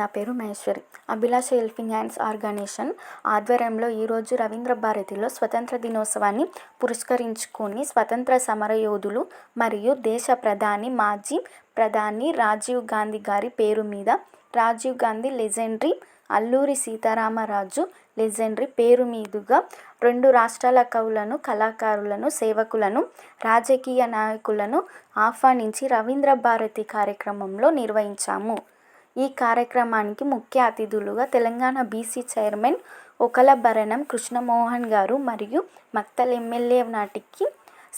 నా పేరు మహేశ్వరి. అభిలాష helping hands organisation ఆధ్వర్యంలో ఈరోజు రవీంద్ర భారతిలో స్వతంత్ర దినోత్సవాన్ని పురస్కరించుకొని స్వతంత్ర సమరయోధులు మరియు దేశ మాజీ ప్రధాని రాజీవ్ గాంధీ గారి పేరు మీద రాజీవ్ గాంధీ లెజెండరీ, అల్లూరి సీతారామరాజు లెజెండరీ పేరు మీదుగా 2 రాష్ట్రాల కవులను, కళాకారులను, సేవకులను, రాజకీయ నాయకులను ఆహ్వానించి రవీంద్ర భారతి కార్యక్రమంలో నిర్వహించాము. ఈ కార్యక్రమానికి ముఖ్య అతిథులుగా తెలంగాణ బీసీ చైర్మన్ ఒకలభరణం కృష్ణమోహన్ గారు మరియు మక్తల్ ఎమ్మెల్యే నాటికి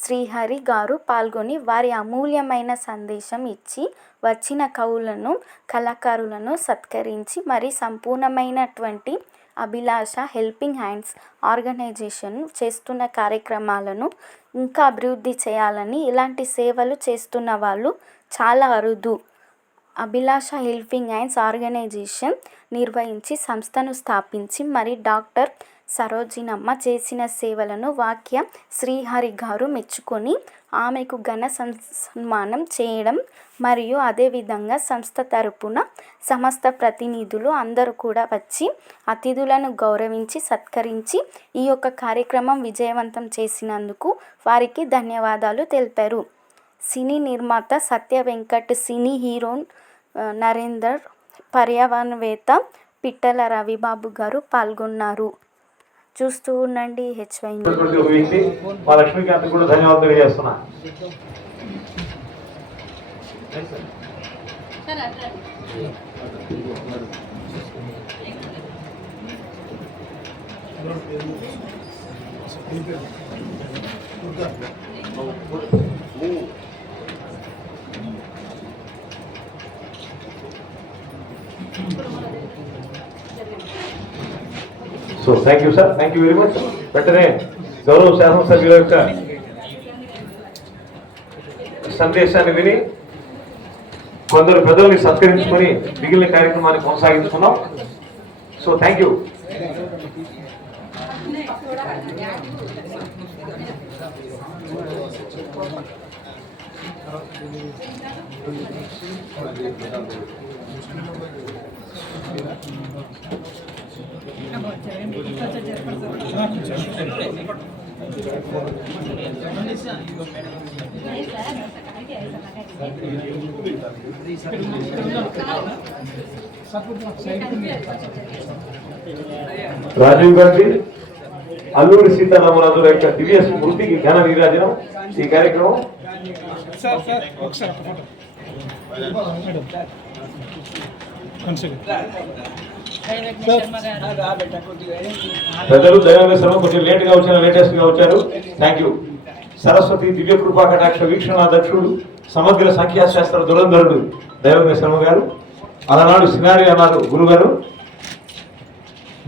శ్రీహరి గారు పాల్గొని వారి అమూల్యమైన సందేశం ఇచ్చి వచ్చిన కవులను, కళాకారులను సత్కరించి మరి సంపూర్ణమైనటువంటి అభిలాష హెల్పింగ్ హ్యాండ్స్ ఆర్గనైజేషన్ చేస్తున్న కార్యక్రమాలను ఇంకా అభివృద్ధి చేయాలని, ఇలాంటి సేవలు చేస్తున్న వాళ్ళు చాలా అరుదు. అభిలాష హెల్పింగ్ హ్యాండ్స్ ఆర్గనైజేషన్ నిర్వహించి సంస్థను స్థాపించి మరి డాక్టర్ సరోజినమ్మ చేసిన సేవలను వాక్య శ్రీహరి గారు మెచ్చుకొని ఆమెకు ఘన సన్మానం చేయడం మరియు అదేవిధంగా సంస్థ తరపున సమస్త ప్రతినిధులు అందరూ కూడా వచ్చి అతిథులను గౌరవించి సత్కరించి ఈ యొక్క కార్యక్రమం విజయవంతం చేసినందుకు వారికి ధన్యవాదాలు తెలిపారు. సినీ నిర్మాత సత్య వెంకట్, సినీ హీరో నరేందర్, పర్యావరణవేత్త పిట్టల రవిబాబు గారు పాల్గొన్నారు. చూస్తూ ఉండండి హెచ్వై. మా లక్ష్మీకాంత్ కూడా ధన్యవాదాలు తెలియజేస్తున్నా. So thank you sir, thank you very much. వెంటనే గౌరవ శాసనసభ్యుల యొక్క సందేశాన్ని విని కొందరు ప్రజల్ని సత్కరించుకొని మిగిలిన కార్యక్రమాన్ని కొనసాగించుకున్నాం. So thank you. Rajiv Gandhi, Alluri Sitarama Raju యొక్క దివ్య స్మృతికి ఘన నీరాజనం ఈ కార్యక్రమం. ప్రజలు దైవవేశ్వరం కొంచెం లేట్గా వచ్చారు, లేటెస్ట్గా వచ్చారు. Thank you. సరస్వతి దివ్య కృపా కటాక్ష వీక్షణాధ్యక్షుడు, సమగ్ర సంఖ్యాశాస్త్ర దురంధరుడు దైవవేశ్వరం గారు. అలనాడు సినారి అన్నారు గురుగారు,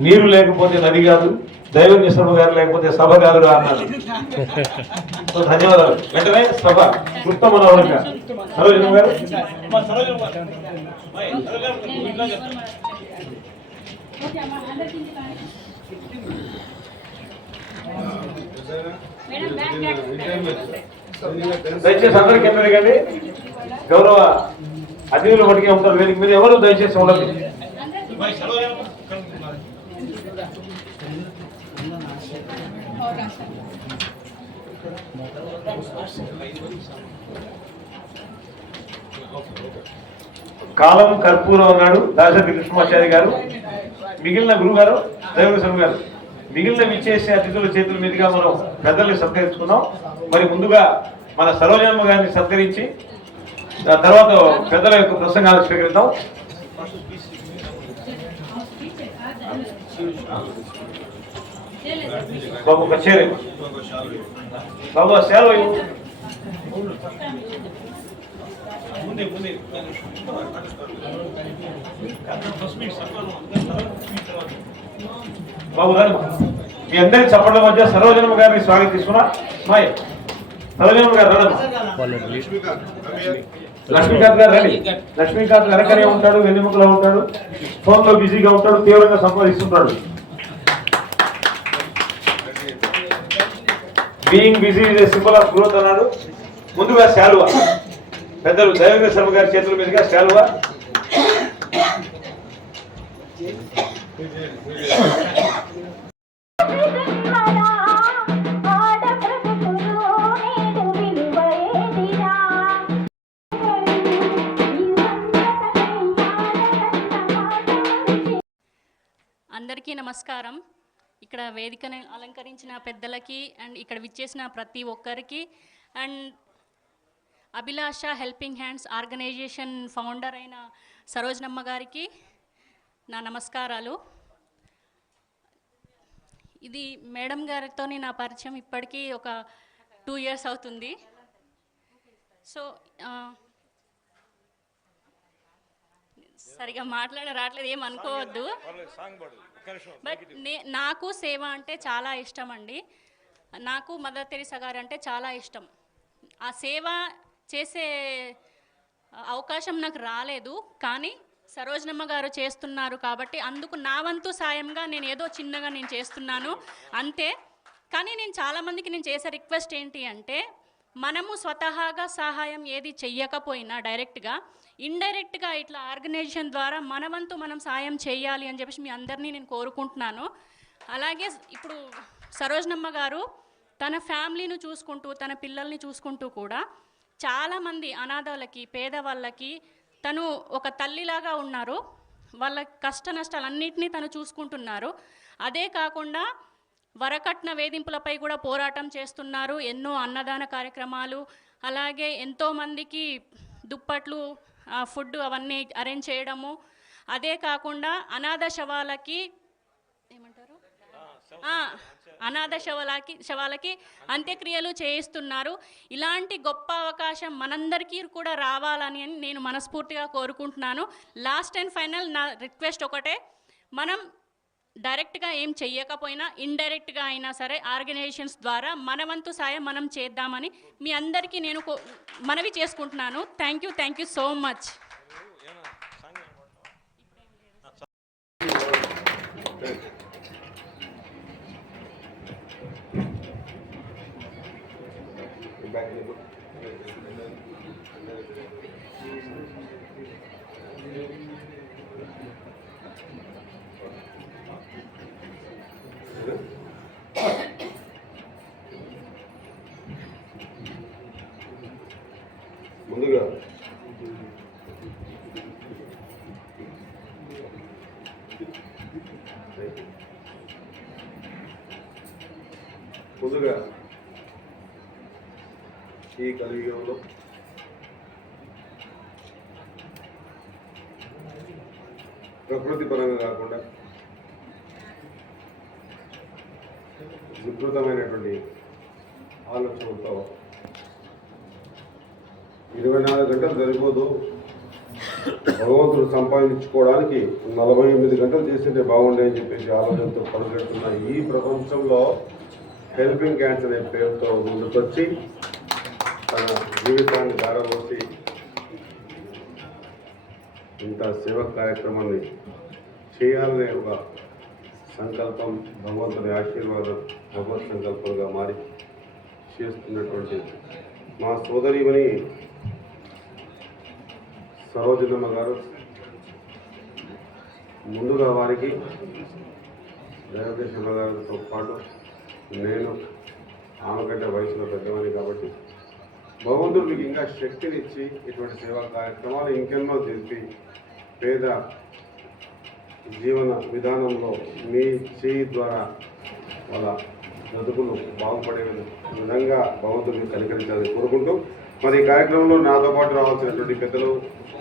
నీరు లేకపోతే నది కాదు, దైవజ్ఞ గారు లేకపోతే సభ కాదు అన్నారు. ధన్యవాదాలు. వెంటనే సభ కృష్ణమనోహరంగా సరోజన గారు. దయచేసి అందరికీ ఎమ్మెల్యేగాండి, గౌరవ అతిథులు మటుకే ఉంటారు వేదిక మీద, ఎవరు దయచేసి ఉండదు. కాలం కర్పూరం అన్నాడు దాశరథి కృష్ణమాచారి గారు. మిగిలిన గురువు గారు దైవస్వామి గారు మిగిలిన విచ్చేసే అతిథుల చేతుల మీదుగా మనం పెద్దల్ని సత్కరించుకున్నాం. మరి ముందుగా మన సరోజనమ్మ గారిని సత్కరించి తర్వాత పెద్దల యొక్క ప్రసంగాలు స్వీకరిద్దాం. బాబు ఒక చేరే బాబు సేవ బాబు గారు మీ అందరి చప్పట్ల మధ్య సరోజనమ్మ గారిని స్వాగతిస్తున్నా. సరోజనమ్మ గారు లక్ష్మీకాంత్ గారు రండి. లక్ష్మీకాంత్ వెనకనే ఉంటాడు, వెన్నెముకలో ఉంటాడు, ఫోన్ లో బిజీగా ఉంటాడు, తీవ్రంగా సంపాదిస్తుంటాడు. Being busy is a symbol of growth అన్నాడు. ముందుగా శాలువా పెద్దలు దైవజ్ఞ శర్మ గారి చేతుల మీదుగా శాలువా. అందరికీ నమస్కారం. ఇక్కడ వేదికను అలంకరించిన పెద్దలకి అండ్ ఇక్కడ విచ్చేసిన ప్రతి ఒక్కరికి and Abhilasha helping hands organisation founder అయిన సరోజనమ్మ గారికి నా నమస్కారాలు. ఇది మేడం గారితో నా పరిచయం ఇప్పటికీ ఒక 2 years అవుతుంది. సో సరిగా రావట్లేదు, ఏం అనుకోవద్దు. బట్ నాకు సేవ అంటే చాలా ఇష్టం అండి. నాకు మదర్ తెరీసా గారు అంటే చాలా ఇష్టం. ఆ సేవ చేసే అవకాశం నాకు రాలేదు, కానీ సరోజనమ్మ గారు చేస్తున్నారు కాబట్టి అందుకు నా వంతు సాయంగా నేను ఏదో చిన్నగా నేను చేస్తున్నాను అంతే. కానీ నేను చాలామందికి నేను చేసే రిక్వెస్ట్ ఏంటి అంటే, మనము స్వతహాగా సహాయం ఏది చెయ్యకపోయినా డైరెక్ట్గా ఇండైరెక్ట్గా ఇట్లా ఆర్గనైజేషన్ ద్వారా మన వంతు మనం సాయం చేయాలి అని చెప్పేసి మీ అందరినీ నేను కోరుకుంటున్నాను. అలాగే ఇప్పుడు సరోజనమ్మ గారు తన ఫ్యామిలీని చూసుకుంటూ తన పిల్లల్ని చూసుకుంటూ కూడా చాలామంది అనాథలకి పేదవాళ్ళకి తను ఒక తల్లిలాగా ఉన్నారు. వాళ్ళ కష్ట నష్టాలన్నింటినీ తను చూసుకుంటున్నారు. అదే కాకుండా వరకట్న వేధింపులపై కూడా పోరాటం చేస్తున్నారు. ఎన్నో అన్నదాన కార్యక్రమాలు, అలాగే ఎంతోమందికి దుప్పట్లు, ఫుడ్ అవన్నీ అరేంజ్ చేయడము. అదే కాకుండా అనాథ శవాలకి ఏమంటారు, అనాథ శవాలకి అంత్యక్రియలు చేయిస్తున్నారు. ఇలాంటి గొప్ప అవకాశం మనందరికీ కూడా రావాలని నేను మనస్ఫూర్తిగా కోరుకుంటున్నాను. లాస్ట్ అండ్ ఫైనల్ నా రిక్వెస్ట్ ఒకటే, మనం డైరెక్ట్గా ఏం చెయ్యకపోయినా ఇండైరెక్ట్గా అయినా సరే ఆర్గనైజేషన్స్ ద్వారా మన వంతు సాయం మనం చేద్దామని మీ అందరికీ నేను మనవి చేసుకుంటున్నాను. Thank you so much. ముందుగా ఈ కలియుగంలో ప్రకృతి పరంగా కాకుండా వికృతమైనటువంటి ఆలోచనలతో 24 గంటలు సరిపోదు, భగవంతుడు సంపాదించుకోవడానికి 48 గంటలు చేస్తుంటే బాగుండే అని చెప్పేసి ఆలోచనతో పడుకెడుతున్న ఈ ప్రపంచంలో హెల్పింగ్ హ్యాండ్స్ అనే పేరుతో ముందుకొచ్చి తన జీవితాన్ని ధారపోసి ఇంత సేవా కార్యక్రమాన్ని చేయాలనే ఒక సంకల్పం, భగవంతుని ఆశీర్వాదం భగవత్ సంకల్పంగా మారి చేస్తున్నటువంటి మా సోదరిమణి సరోజనమ్మ గారు, ముందుగా వారికి దైవకృష్ణ గారితో పాటు నేను ఆమె కంటే వయసులో పెద్దవాడిని కాబట్టి భగవంతుడు మీకు ఇంకా శక్తినిచ్చి ఇటువంటి సేవా కార్యక్రమాలు ఇంకెన్నో తెలిపి పేద జీవన విధానంలో మీ చేయి ద్వారా వాళ్ళ బ్రతుకులు బాగుపడే విధంగా భగవంతుడిని కనికరించాలని కోరుకుంటూ, మరి ఈ కార్యక్రమంలో నాతో పాటు రావాల్సినటువంటి పెద్దలు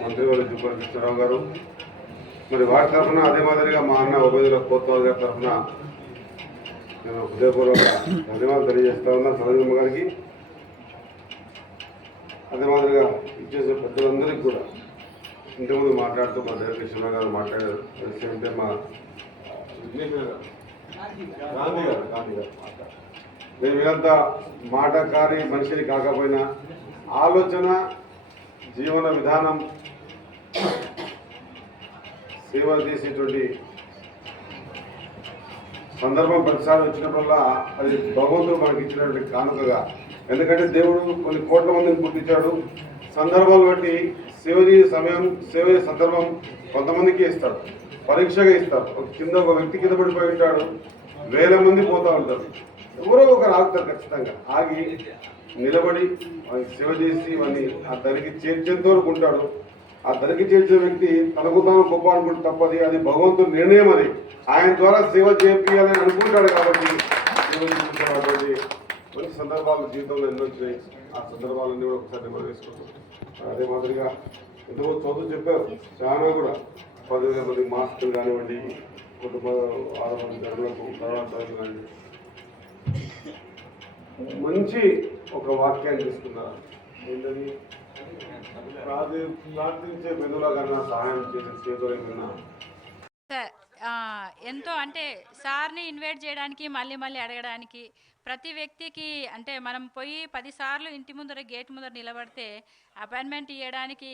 మంత్రివర్యులు జూపల్లి కృష్ణారావు గారు, మరి వారి తరఫున అదే మాదిరిగా మా అన్న ఉభయదుల కోత్వాల్ గారి తరఫున నేను హృదయపూర్వక ధన్యవాదాలు తెలియజేస్తా ఉన్నా సరోజనమ్మ గారికి. అదే మాదిరిగా ఇచ్చేసిన పెద్దలందరికీ కూడా ఇంతకుముందు మాట్లాడుతూ మా దైవకృష్ణ గారు మాట్లాడారు, అంటే మా గాంధీ గారు మాట్లాడారు. నేను వీళ్ళంతా మాటకారి మనిషిని కాకపోయినా ఆలోచన, జీవన విధానం, సేవ చేసేటువంటి సందర్భం ప్రతిసారి వచ్చినప్పుడల్లా అది భగవంతుడు మనకి ఇచ్చినటువంటి కానుకగా ఎందుకంటే దేవుడు కొన్ని కోట్ల మందిని పుట్టించాడు. సందర్భాలు బట్టి సేవ చేసే సమయం, సేవ చేసే సందర్భం కొంతమందికి ఇస్తాడు, పరీక్షగా ఇస్తారు. కింద ఒక వ్యక్తి కింద పడిపోయి ఉంటాడు, వేల మంది పోతూ ఉంటారు, ఎవరో ఒకరు ఆగుతారు. ఖచ్చితంగా ఆగి నిలబడి సేవ చేసి వాడిని ఆ దరికి చేర్చేంత వరకు ఉంటాడు. ఆ దరికి చేర్చే వ్యక్తి తనకు తాను గొప్ప అనుకుంటే తప్పది, అది భగవంతుడి నిర్ణయం. అది ఆయన ద్వారా సేవ చేయాలని అనుకుంటాడు. కాబట్టి సేవ చేయించుకున్నటువంటి మంచి సందర్భాలు జీవితంలో ఎన్నో వచ్చినాయి. ఆ సందర్భాలన్నీ కూడా ఒకసారి మనం వేసుకుంటాం. అదే మాదిరిగా ఎంతో చదువు చెప్పారు, చాలా కూడా 10,000 మంది మాస్టర్లు కానివ్వండి, కుటుంబ 6 మంది జరుగులకు తర్వాత కానివ్వండి, మంచి ఒక వాక్యాన్ని తీసుకున్నారు. ఏంటని ప్రార్థించే బిందువుల కన్నా సహాయం చేసే చేతుల కన్నా ఎంతో అంటే సార్ని ఇన్వైట్ చేయడానికి మళ్ళీ మళ్ళీ అడగడానికి ప్రతి వ్యక్తికి అంటే మనం పోయి 10 సార్లు ఇంటి ముందర గేట్ ముందర నిలబడితే అపాయింట్మెంట్ ఇవ్వడానికి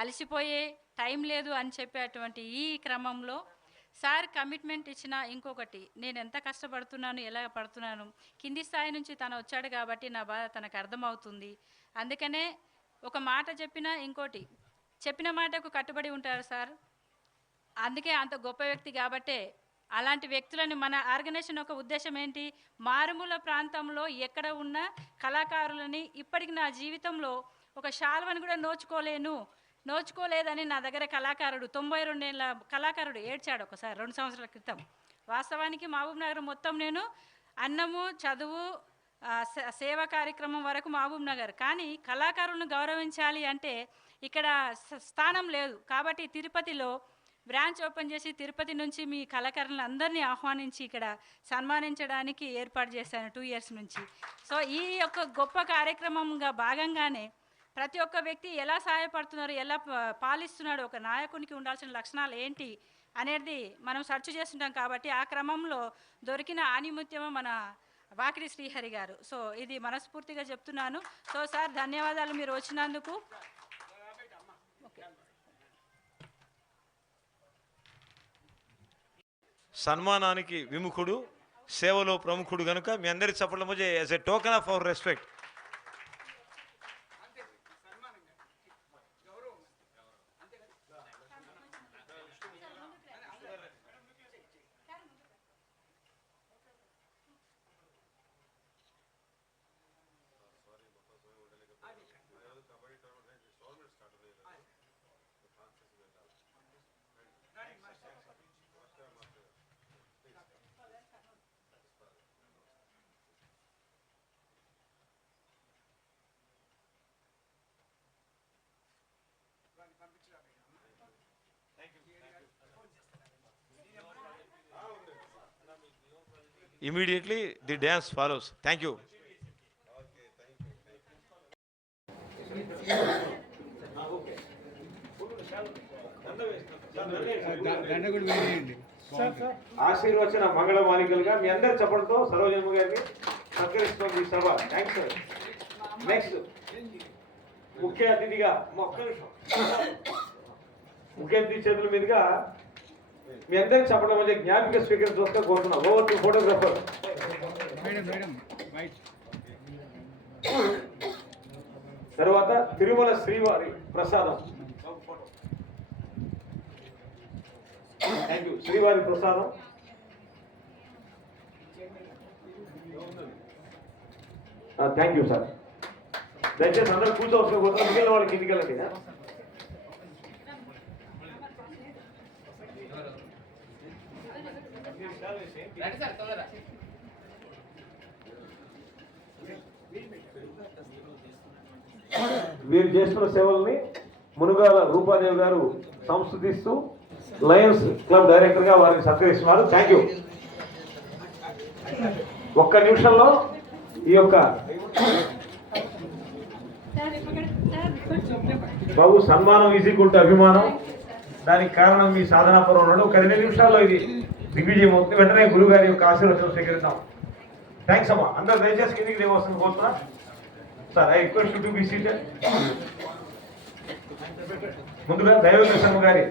అలసిపోయే టైం లేదు అని చెప్పేటువంటి ఈ క్రమంలో సార్ కమిట్మెంట్ ఇచ్చిన ఇంకొకటి, నేను ఎంత కష్టపడుతున్నాను, ఎలా పడుతున్నాను, కింది స్థాయి నుంచి తను వచ్చాడు కాబట్టి నా బాధ తనకు అర్థమవుతుంది. అందుకనే ఒక మాట చెప్పినా ఇంకోటి చెప్పిన మాటకు కట్టుబడి ఉంటారు సార్. అందుకే అంత గొప్ప వ్యక్తి కాబట్టే అలాంటి వ్యక్తులను మన ఆర్గనైజేషన్ ఒక ఉద్దేశం ఏంటి, మారుమూల ప్రాంతంలో ఎక్కడ ఉన్న కళాకారులని ఇప్పటికి నా జీవితంలో ఒక శాల్వని కూడా నోచుకోలేదని నా దగ్గర కళాకారుడు 92 ఏళ్ళ కళాకారుడు ఏడ్చాడు ఒకసారి 2 సంవత్సరాల క్రితం. వాస్తవానికి మహబూబ్ నగర్ మొత్తం నేను అన్నము, చదువు, సేవా కార్యక్రమం వరకు మహబూబ్ నగర్, కానీ కళాకారులను గౌరవించాలి అంటే ఇక్కడ స్థానం లేదు. కాబట్టి తిరుపతిలో బ్రాంచ్ ఓపెన్ చేసి తిరుపతి నుంచి మీ కళాకారులను అందరినీ ఆహ్వానించి ఇక్కడ సన్మానించడానికి ఏర్పాటు చేశాను 2 ఇయర్స్ నుంచి. సో ఈ యొక్క గొప్ప కార్యక్రమంగా భాగంగానే ప్రతి ఒక్క వ్యక్తి ఎలా సహాయపడుతున్నారు, ఎలా పాలిస్తున్నాడు, ఒక నాయకునికి ఉండాల్సిన లక్షణాలు ఏంటి అనేది మనం సెర్చ్ చేస్తుంటాం. కాబట్టి ఆ క్రమంలో దొరికిన ఆణిముత్యము మన వాకిడి శ్రీహరి గారు. సో ఇది మనస్ఫూర్తిగా చెప్తున్నాను. సో సార్ ధన్యవాదాలు మీరు వచ్చినందుకు. సన్మానానికి విముఖుడు, సేవలో ప్రముఖుడు కనుక మీ అందరి చప్పట్ల మధ్య as a token of our respect Immediately the dance follows. Thank you. ఆశీర్వచన మంగళ మాలికలుగా మీ అందరి చెప్పడంతో సరోజమ్మ గారిని సత్కరిస్తుంది ఈ సభ. Thanks sir. నెక్స్ట్ ముఖ్య అతిథిగా ముఖ్య అతిథి చేతుల మీదుగా మీ అందరికి చెప్పడం వల్ల జ్ఞాపిక స్వీకరించవలసిన కోరుతున్నాం. Over to photographer. తర్వాత తిరుమల శ్రీవారి ప్రసాదం. Thank you. శ్రీవారి ప్రసాదం. Thank you sir. దయచేసి అందరూ కూర్చోవలసిన కోరుతున్నాం. మిగిలిన వాళ్ళకి ఇంటికి వెళ్ళండి. వీరు చేస్తున్న సేవల్ని మునుగాల రూపాదేవి గారు సంస్కృతిస్తూ లయన్స్ క్లబ్ డైరెక్టర్ గా వారిని సత్కరిస్తున్నారు. Thank you. ఒక్క నిమిషంలో ఈ యొక్క బాబు సన్మానం ఈజీకుంటే అభిమానం, దానికి కారణం మీ సాధనాపురం ఉన్నాడు. ఒక 2 నిమిషాల్లో ఇది దిగ్విజయం అవుతుంది. వెంటనే గురువు గారి యొక్క ఆశీర్వచనం స్వీకరిద్దాం. థ్యాంక్స్ అమ్మా. అందరూ దయచేసి కిందికి దేవస్థానం కోరుతున్నా sir. I request to be seated. ముందుగా దైవ గారి